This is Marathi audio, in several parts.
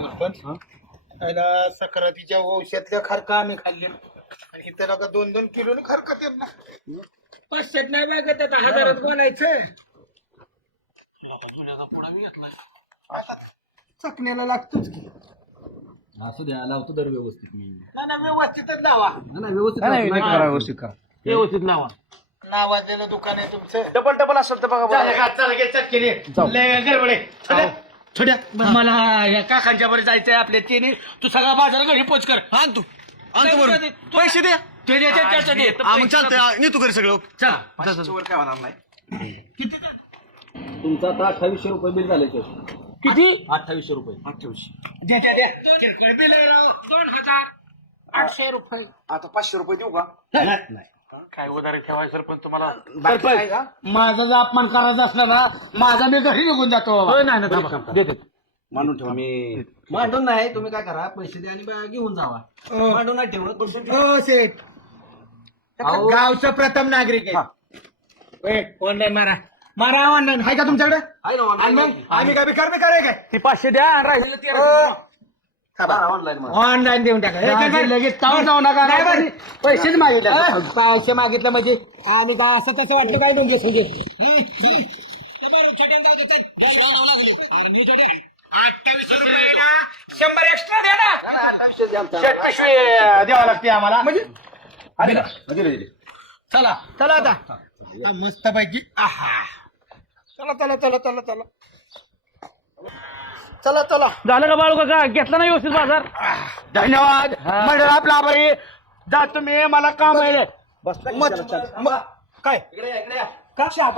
त्याला सक्रातीच्या वंशातल्या खारका आम्ही खाल्ली आणि इथं का 2-2 किलो खारका येत ना 500 नाही मागत आता 1000च बोलायचं. पुढा मी घेतलाय आता चकण्याला लागतोच की. असू द्या लावतो दर व्यवस्थित मी. ना व्यवस्थितच लावा. व्यवस्थित का व्यवस्थित लावा. नावाजलेलं दुकान आहे तुमचं. डबल असेल तर बघा. छोट्या मला या काकांच्या बरे जायचंय आपल्या तिने. तू सगळा बाजार घरी पोच कर. आण तू पैसे दे. ते दे, त्याचं दे. मग चालतंय नेतो घरी सगळं. चल वर काय होणार नाही. तुमचं आता 2800 रुपये बिल झाले सर. किती? 2800 रुपये. 2800 द्या. किरकोळ बिल आहे राव. 2800 रुपये. आता 500 रुपये देऊ का? नाही काय उधारी ठेवायचं पण तुम्हाला माझा जर अपमान करायचा असला ना माझा मी घरी निघून जातो. मांडून ठेवा. मी मांडून नाही तुम्ही काय करा पैसे द्या आणि घेऊन जावा. मांडून नाही ठेवत. हो शेठ गावचं प्रथम नागरिक आहे. ऑनलाईन मारा ऑनलाईन आहे का तुमच्याकडे? आहे ना ऑनलाईन. आम्ही काय बिकार बिकार आहे काय? ती 500 द्या आणि राहिलेलं 13 ऑनलाईन ऑनलाईन देऊन टाका. लगेच तावून जाऊ नका. पैसेच मागितले. पैसे मागितले म्हणजे आणि काय असं तसं वाटलं काय म्हणजे 28 रुपयाला 100 एक्स्ट्रा द्या ना. 28 पिशवी द्यावं लागते आम्हाला. म्हणजे म्हणजे चला चला आता मस्त पैकी. चला चला चला चला चला चला चला. झालं का बाळू काका? घेतला ना व्यवस्थित बाजार? धन्यवाद मंडळ आपला आभारी. जा तुम्ही मला काम आहे. काय का चहा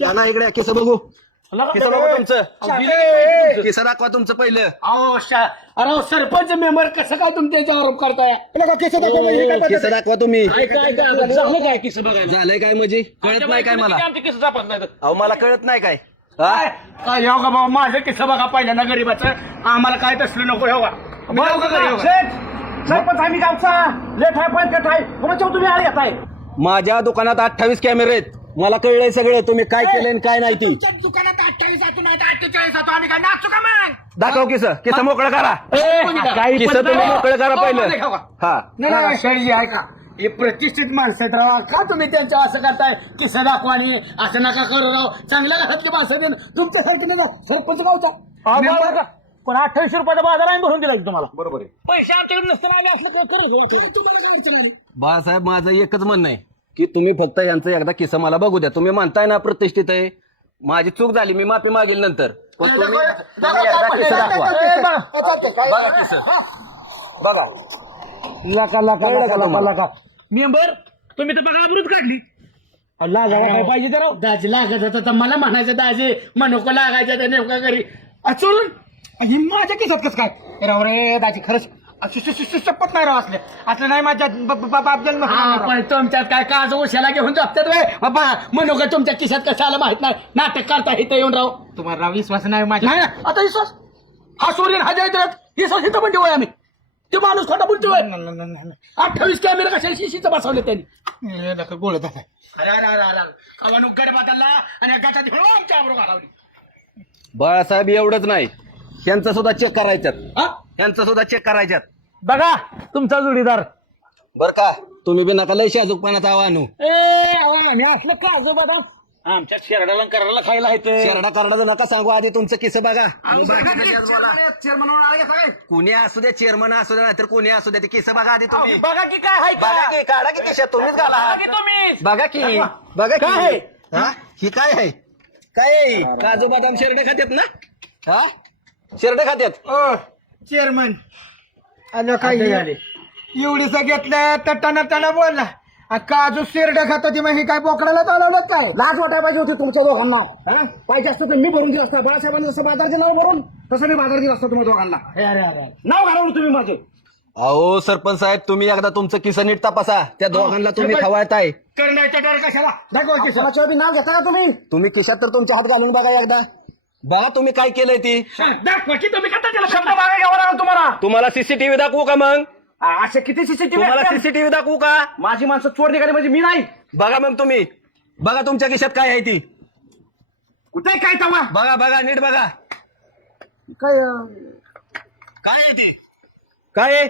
चला इकडे केस बघू. केस बघू तुमचं. केस दाखवा तुमचं पहिलं. अहो अरे सरपंच मेंबर कसं काय तुमच्या आरोप करताय? केस दाखवा तुम्ही. झालं काय किस बघायला? झालंय काय म्हणजे कळत नाही काय मला? आमचे केस सापडत नाही. अहो मला कळत नाही काय. काय हो का बाबा माझं किस्सा बघा पहिल्यांदा गरीबाचं. आम्हाला काय तसलं नको हो का. सरपंच आम्ही गावचा लेट आहे पण आहे कोणाच्या तुम्ही आले येत आहे. माझ्या दुकानात 28 कॅमेरे आहेत. मला कळलंय सगळे तुम्ही काय केलंय आणि काय नाही ती. दुकानात 28 जातो ना 48 जातो. आम्ही काय नाचू का मग? दाखव केस मोकळं करा. केस तुम्ही मोकळं करा पहिलं. हा नाही शेळजी आहे का? हे प्रतिष्ठित माणसं आहेत राव. का तुम्ही त्यांच्या असं करताय? किस्सा दाखवा आणि असं नका करू राव. चांगल्या घरातली माणसं देऊन तुमच्यासारखे नाही का सरपंच गावचा. पण 28 रुपयाचा बाजार आम्ही भरून दिला की तुम्हाला. बरोबर आहे. पैसे आमच्याकडे नसताना आम्ही असलं करत. बाळासाहेब माझं एकच म्हणणं आहे की तुम्ही फक्त यांचं एकदा किस्सा मला बघू द्या. तुम्ही म्हणताय ना प्रतिष्ठित आहे. माझी चूक झाली मी माफी मागेल नंतर. पण तुम्ही एकदा किस्सा दाखवा. बघा किस्सा बघा. लाका मेंबर तुम्ही तर बघा अमृत काढली. लागायला काय पाहिजे तर राव. दाजी लागत होता तर मला म्हणायचं दाजी म्हणूक लागायचं तर नेमका घरी चोरून ही माझ्या केसात कसं काय राव रे दाजी. खरंच शपथ नाही राव. असलं नाही माझ्या पण तुमच्यात काय काज ओशाला घेऊन जातात वे बाबा. म्हणू का तुमच्या खिशात कसं आलं माहित नाही. नाटक करता इथं येऊन राव. तुम्हाला राव विश्वास नाही माझ्या. नाही आता विश्वास हा सूर्य हा जयद्रथ विश्वास इथं पण ठेवूया आम्ही. ते माणूस खोटा बोलतोय. 28 कॅमेरा कशाला शिशीचं बसवले त्यांनी. गोळ अरे अरे अरे अरे कवानू गडबादला आणि गाठात आमच्या आबरू घालावली. बाळासाहेब एवढंच नाही यांचं सुद्धा चेक करायच्यात. यांचं सुद्धा चेक करायच्यात. बघा तुमचा जोडीदार. बर का तुम्ही बी नका लय शाजूकपणाचा आणू. असलं काजू बदाम आमच्या शेरडाला करायला खायला शेरडा करडाचं नका सांगू. आधी तुमचं किस्सा बघा. कुणी असू द्या चेअरमन असू द्या नाहीतर कोणी असू द्या ते किस्सा बघा आधी तुम्ही. बघा की काय आहे बघा की काढा की खिशात तुम्हीच घाला. तुम्ही बघा की बघा काय आहे. ही काय आहे? काय काजू बदाम शेरडे खात्यात ना? हा शेरडे खात्यात. चेअरमन आलं काय एवढीच घेतलं तर टना बोलला. काजू शेरड खात होती मग हे काय बोकडाला चालवलं काय? लाज वाटायला पाहिजे होती तुमच्या दोघांना. पाहिजे असतं तर मी भरून दिलं असतं. बाळासाहेबांना जसं बाजारचे नाव भरून तसं मी बाजार दिलं असतं तुम्हाला दोघांना. नाव घालवलं तुम्ही माझे. अहो सरपंच साहेब तुम्ही एकदा तुमचं किस्सा नीट तपासा. त्या दोघांना तुम्ही खवळताय. करण्याच्या डर कशाला दाखवा. नाव घेता का तुम्ही? तुम्ही खिशात तर तुमच्या हात घालून बघा एकदा. बघा तुम्ही काय केलंय ती. दाखवा की तुम्ही कसा केला. शब्द मागे घ्यावा लागला तुम्हाला. तुम्हाला सीसीटीव्ही दाखवू का मग? असे किती सीसीटीव्ही? तुम्हाला सीसीटीव्ही दाखवू का? माझी माणसं चोर निघाली म्हणजे मी नाही. बघा मग तुम्ही बघा तुमच्या खिशात काय आहे ती. कुठे काय तवा? बघा नीट बघा. काय काय आहे ते काय आहे?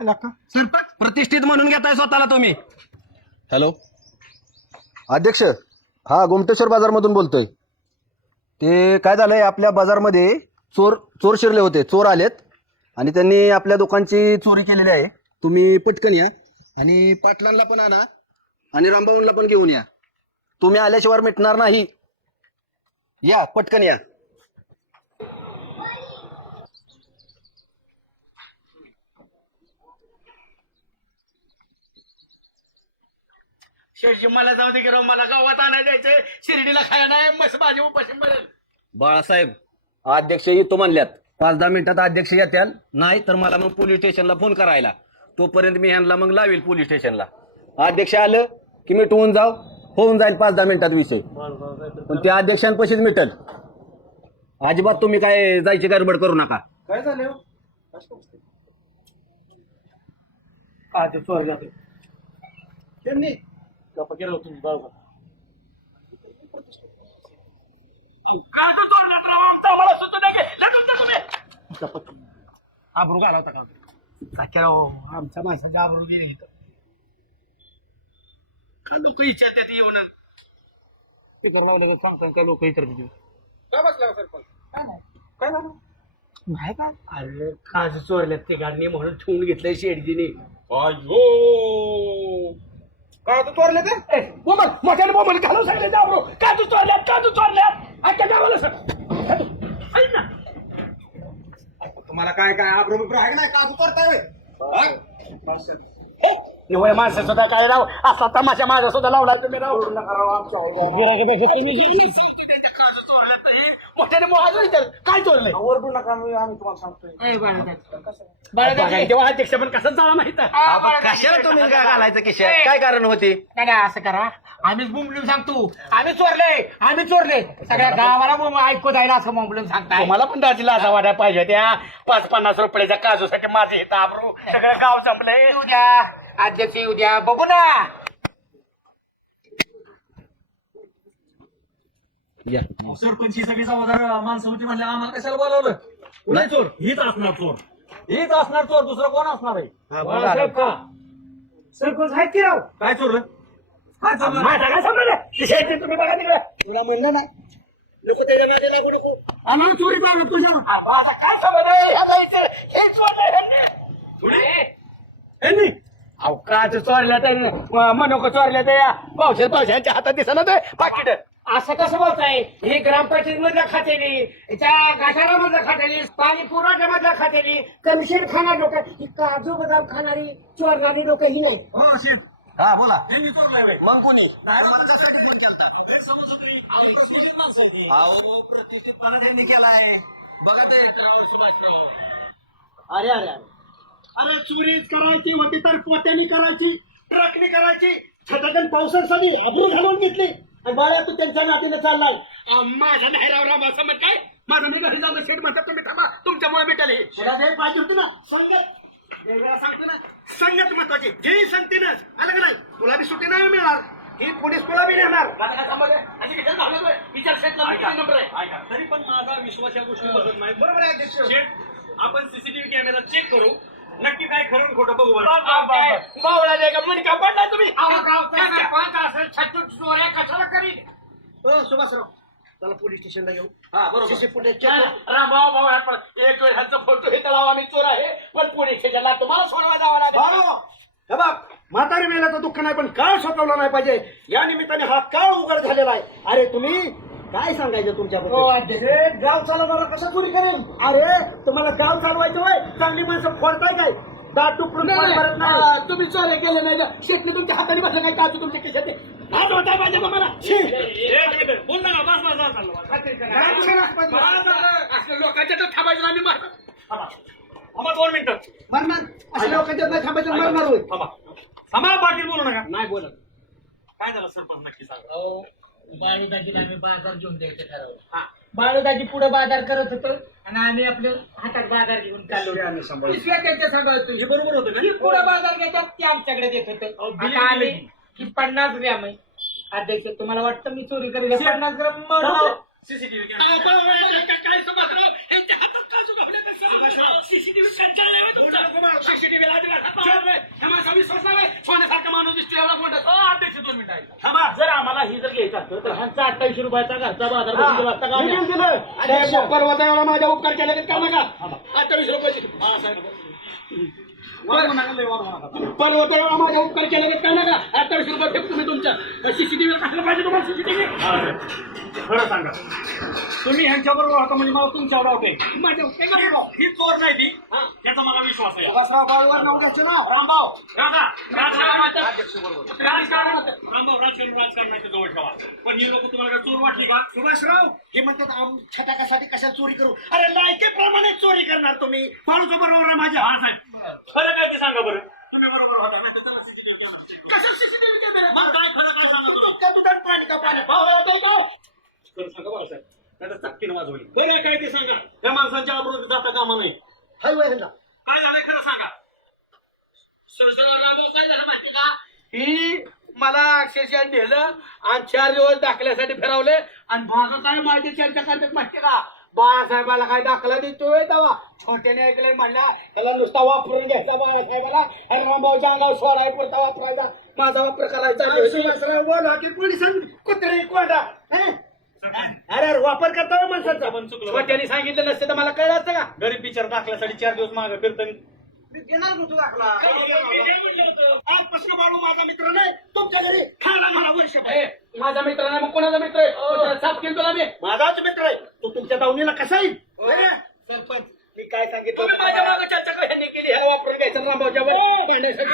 सरपंच प्रतिष्ठित म्हणून घेताय स्वतःला तुम्ही. हॅलो अध्यक्ष, हा गोमटेश्वर बाजारमधून बोलतोय. ते काय झालंय, आपल्या बाजारमध्ये चोर शिरले होते. चोर आलेत आणि त्यांनी आपल्या दुकानची चोरी केलेली आहे. तुम्ही पटकन या आणि पाटलांना पण आणा आणि रामभाऊंना पण घेऊन या. तुम्ही आल्याशिवाय मिटणार नाही. या पटकन या. शेठजी मला जाऊ दे की राव, मला गावात आणायला जायचंय, शिर्डीला खायला नाही, मस्त भाजी उपाशी मरेल. बाळासाहेब, अध्यक्ष येतो म्हणल्यात. 5-10 मिनिटात अध्यक्ष येत्याल. नाही तर मला मग पोलीस स्टेशनला फोन करायला. तोपर्यंत मी ह्यांना मग लावेल पोलीस स्टेशनला. अध्यक्ष आलं की मिटवून होऊन जाईल 5-10 मिनिटात विषय. पण त्या अध्यक्षांपाशीच मिटल. अजिबात तुम्ही काय जायची गडबड करू नका. काय झालं काय ते चोर जातो त्यांनी गप्पा केलं होतं तुमचं दारू. आबरू घाला होता का आमच्या माणसाच्या आबरू गेले लोक विचारतात येऊन ते करावं लागेल सांगतो काय लोक इतर का बसला सरपंच? काय झालं नाही का? अरे काज चोरल्यात ते गाडणी म्हणून ठेवून घेतलंय शेडजीने. काय तू चोरले ते मोठ्याने मोबाईल घालून सांगले जाबरो, का तू चोरल्यात आता गावाला सांग ना. तुम्हाला काय काय आबरू बिबरू आहे नाही, का तू करताय माणसं सुद्धा काय राव, असा तमाशा माझा सुद्धा लावला तुम्ही राव. मोठ्याने काय चोरलंय ओरडू नका आम्ही तुम्हाला सांगतोय. तेव्हा अध्यक्ष पण कसं जावा माहित कशाला तुम्ही काय घालायचं की काय कारण होती? नाही असं करा, आम्हीच बोंबलून सांगतो आम्ही चोरले सगळ्या गावाला ऐकू जायला असं बोंबलून सांगता. मला पण दाजीला असा वाटायला पाहिजे. त्या 5-50 रुपयाच्या काजूसाठी माझे हे आबरू सगळं गाव संपलंय. उद्या अध्यक्ष उद्या बघू ना. सरपंच ही सगळी जबाबदार माणसं होती म्हणजे आम्हाला कशाला बोलावलं? कुठे चोर? हीच असणार चोर दुसरं कोण असणार आहे? सरपंच आहेत की राव? काय चोरलं? माझा काय समजा तुम्ही बघा तिकडे. तुला म्हणलं ना लोक त्याच्या नादी लागू नको. आम्हाला चोरी पाहिजे तुझ्या माझा काय समज हे चोरलंय अवकाश चोरल्या तर मनोक चोरल्या तर पावसाच्या हातात दिसत ते पाकिट. असं कसं बोलताय? हे ग्रामपंचायत मधल्या खात्याने, त्या गटारा मधल्या खात्याने, पाणी पुरवठ्या मधल्या खात्याने कमिशन खाणारी लोक, ही काजू बदाम खाणारी चोरणारी लोक ही नाही. मग कोणी अरे अरे अरे चोरीच करायची होती तर पोत्यानी करायची, ट्रकनी करायची. छटाकन पावसासाठी आबरू घालून घेतली आणि बाळा तू त्यांच्या नातीने चाललाय. माझा नाही राव राम असं मत काय? माझं मी घरी जाऊन शेड म्हणतात तुम्ही थांबा, तुमच्यामुळे भेटेल. पाहिजे होती ना संगत. वेगवेगळा सांगतो ना, संगत महत्वाची. जे सांगते ना आलं का नाही, तुला बी सुट्टी नाही मिळणार, ही पोलीस तुला बी नेणार. विचार शेतला नंबर आहे. तरी पण माझा विश्वास या गोष्टी बघत नाही. बरोबर आहे अध्यक्ष. आपण सीसीटीव्ही कॅमेरा चेक करू, नक्की काय खरं खोटं बघू. बावळा नाही का मणी का पडला तुम्ही? चोऱ्या कशाला करीत? सुभाषराव चला पोलीस स्टेशनला घेऊ. एक वेळ ह्यांचा फोटो हे तळाव आम्ही चोर आहे, पण पोलीस स्टेशनला तुम्हाला सोडवा जावा लागेल. म्हातारी मेल्याचं दुःख नाही, पण काळ सोपवला नाही पाहिजे. या निमित्ताने हा काळ उघड झालेला आहे. अरे तुम्ही काय सांगायचं तुमच्याबद्दल? गाव चालवणारा कसा चोरी करेल? अरे तुम्हाला गाव चालवायचं होय, चांगली माणसं फोडताय काय? दाट उपरून तुम्ही चोरी केले नाही का? शेतने तुमच्या हाताने बसलं काय? काजू तुमच्या खिशात हात होता पाहिजे मला. बोल ना बस लोकांच्या तर थांबायचं आम्ही आम्हाला 2 मिनिटं मरणार. अशा लोकांच्या नाही थांबायचं मरणार होय. आम्हाला पाटील बोलू नका. नाही बोलत. काय झालं सरपंच नक्की सांगा. बाळूदाजीला आम्ही बाजार घेऊन द्यायचं ठरवलं. बाळूदाजी पुढे बाजार करत होतो आणि आम्ही आपल्या हातात बाजार घेऊन चाललो. त्यांच्या सांभाळतो. हे बरोबर होतं का? पुढे बाजार घेतात ते आमच्याकडे देत होतं. आता आम्ही की 50 ग्रॅम आहे. अध्यक्ष तुम्हाला वाटतं मी चोरी करेल? 50 ग्रॅम सीसीटीव्ही काय सुभाषराव यांच्या हातात काय सुद्धा सीसीटीव्ही विश्वास नाही सोन्यासारखा माणूस दिसतो एवढा मोठा अध्यक्ष 2 मिनिटं थांबा. जर आम्हाला ही जर घ्यायचं असतं तर ह्यांचा 28 रुपयाचा घरचा बाजार भरून दिला असता का आम्ही? परवता एवढा माझ्या उपकार केला का नका 28 रुपयाची वाढवू नका, लय वाढवू नका. परवता एवढा माझ्या उपकार केला का नका 28 रुपये फेक तुम्ही तुमच्या सीसीटीव्ही कसलं पाहिजे तुम्हाला सीसीटीव्ही खरं सांगा, तुम्ही ह्यांच्याबरोबर होता म्हणजे मला तुमच्यावर डाऊट आहे. माझ्या ही चोर नाही ती, त्याचा मला विश्वास आहे. बाळूवर नाव घ्यायचं ना रामभाऊ राजा राजकारणाच्या जवळ ठेवा. पण ही लोक तुम्हाला काय चोर वाटली का? सुभाषराव हे म्हणतात छटाकासाठी कशाला चोरी करू? अरे लायकेप्रमाणे चोरी करणार तुम्ही. माणूस बरोबर आहे माझ्या. हा साहेब, खरं काय ते सांगा बरं. तुम्ही बरोबर होता. कसं सीसीटीव्ही कॅमेरा? मग काय खरं काय सांगा बरं. का दुधात पाणी का पाणी? खरं सांगा बरं साहेब, नाही तर चटकीनं वाजवली. बरं काय ते सांगा. त्या माणसांच्या आबरूत जाता कामा नाही. हाय वय ह्यांना. काय झालंय खरं सांगा. काय झालं माहिती का ही मला अक्षरशः नेलं आणि 4 दिवस दाखल्यासाठी फिरवले आणि भागा काय माझी चर्चा करतात माहिती का बाळासाहेबाला काय दाखला देतोय तेव्हा छोट्याने ऐकलंय म्हणला त्याला नुसता वापरून घ्यायचा बाळासाहेबाला आणि रामभाऊच्या अंगावर सोडाय पुरता वापरायचा माझा वापर करायचा सुभाषराव बोला की पोलिसांनी कुत्रे कोंडा. हं? अरे वापर करता माणसाचा. पण चुकलं. छोट्याने सांगितलं नसतं तर मला कळलं असतं का गरीब बिचार दाखल्यासाठी 4 दिवस मागे फिरतं. मी घेणार नव्हतो दाखला. आजपासून बाळू माझा मित्र नाही. तुमच्या घरी खायला मला वर्ष ए, माझा मित्र नाही मग कोणाचा मित्र आहे तो साफ केलं तुला मी माझाच मित्र आहे. तो तुमच्या दावणीला कसा येईल? सरपंच मी काय सांगितलं? तुम्ही माझ्या मागं चर्चा कशाने केली ह्याला वापरून घ्यायचं रामभाऊच्या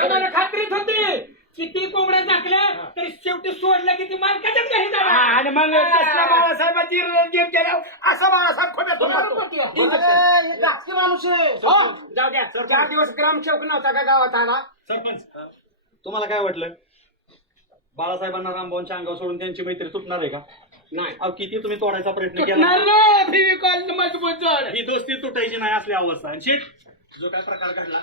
आम्हाला खात्रीच होती किती कोंबड्या टाकल्या तरी शेवटी सोडलं की ती मालकाच्याच घरी जाणार आणि मग बाळासाहेबाची गेम केल्या असा बाळासाहेब खोट्यात माणूस आहे. जाऊ द्या 4 दिवस ग्रामसेवक नव्हता का गावात आला सरपंच, तुम्हाला काय वाटलं बाळासाहेबांना रामभाऊंच्या अंगावर सोडून त्यांची मैत्री तुटणार आहे का? नाही अहो किती तुम्ही तोडायचा प्रयत्न केला. नाही फेविकॉल मजबूत जड ही दोस्ती तुटायची नाही असली अवस्था. आणि शेठ, जो काय प्रकार घडला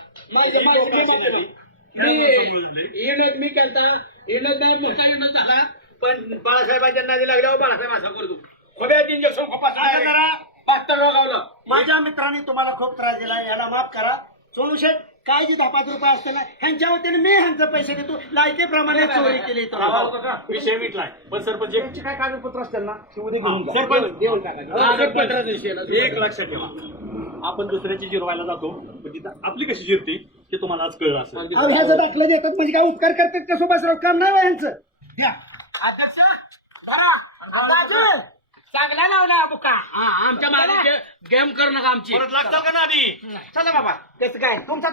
मी केलता नाही मोठा इनोद झाला पण बाळासाहेबांच्या नादी लागल्यावर बाळासाहेब असा करतो खोब्यात इंजेक्शन खोपास जरा पास्तर रोगावलं माझ्या मित्राने तुम्हाला खूप त्रास दिला. याला माफ करा. सोनू शेठ काय जे 10-5 रुपये असते ना ह्यांच्या वतीने मी ह्यांचे पैसे देतो. लायकेप्रमाणे चोरी केली. विषय मिटलाय. पण सरपंच काय कागदपत्र असतील ना ते उद्या घेऊन जा. सरपंच एक लक्षात ठेवा, आपण दुसऱ्याची जिरवायला जातो पण तिथं आपली कशी जिरते हे तुम्हाला आज कळलं असेल. अहो, ह्याचं दाखलं देतात म्हणजे काय उपकार करतात का सुभाषराव? काम नाही बा यांचं. अध्यक्ष चांगला लावला बुका आमच्या मागे गेम करू नका आमची परत लागतात का ना आधी? चला बाबा कसं काय तुमचा